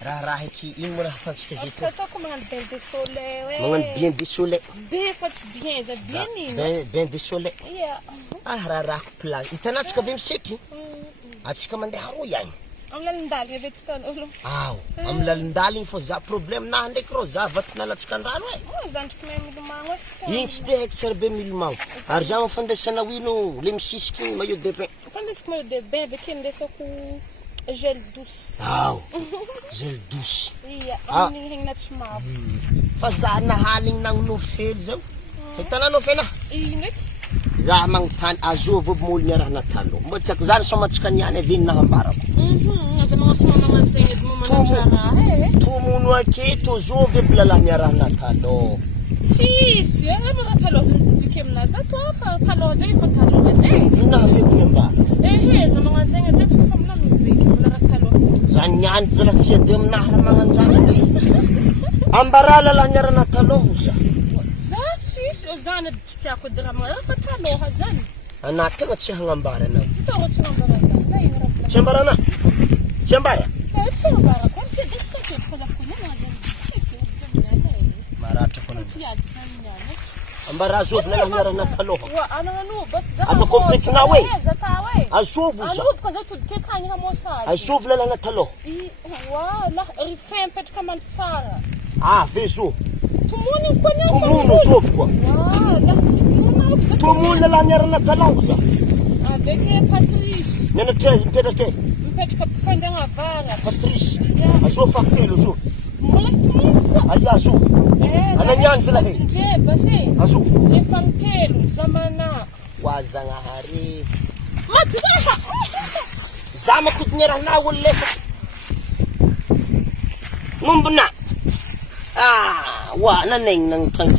Raha ki ino mo raha ataontsika Izy zay ataoko magnano bain de soleil hoe. magnano bien de soleil. Be fa tsy bien za bien ino. Bain de soleil. Yeah. Raha plage. Hitanantsika be miseky. Atsika mandeha roa ihany. Amin'ny lalindalina ave tsy tan'olo. Aw, amin'ny lalindalina fô za problème nahy ndraiky rô za vatinalatsika andrano e. Zandriko mahay milomagno e. Igny tsy de haiko tsara be milomagno. Ary za mifandesana wino le misisiky igny maillot de bain. Fandesiko maillot de bain aveke ndesako gel douce. Aw, gel douce. Iya, amin'ny hegnina tsy mavo. Fa za nahaligny nagnonofely zao. Hitanao fena? Ino ndraiky? Za magnontany azova molo niarahana taloha. Mbo tsy haiko za somatsika niany avy nahambarako. Aza magnasama namanzegny edy mamandrara e. Tomono aketo zovy mbola niarahana taloha. Sisy, mana taloha zany tsika aminazy ato fa taloha zegny fa taloha edy. Ina aveko niambara. Za magnano zegny edy tsika fa milamigny mbola raha taloha. Za niany zala tsy edy aminahy raha magnano zany edy. Ambara lalahy niarahana taloha za. Za sisy zany edy tsy tiako edy raha magnano fa taloha zany. Ana tegna tsy hagnambara anao. Tao tsy nambara zany. Tsy ambara ana? Tsy ambara? Tsy nambara ko mpia desika ke kwa za kuna zany. Maratra ko na. Pia zany. Ambara azovy lalahy niarahana taloha. Wa anano bas za. Ato komplekina we. Za ta we. Azovo za. Ano kwa za tudike kanya hamosaje. Azovy lalahy na taloha. Wa la rifem petraka mandry tsara. Ve zo. Tomono ko niya. Tomono zovy koa. La tsy finao za. Tomono lalahy niarahana taloha za. Avec Patrice. Mianatra mipetraka e. Mipetraka mpifaingana avara. Patrice. Azovy fahatelo zo. Mbola tomono koa. Aya azovy. Ananiany zalahy. Ndre base. Azovy. Efa mitelo zamana. Wazagnahary. Matsika. Za makody niarahana olo lefa. Mombona. Wa nanegny nagnontany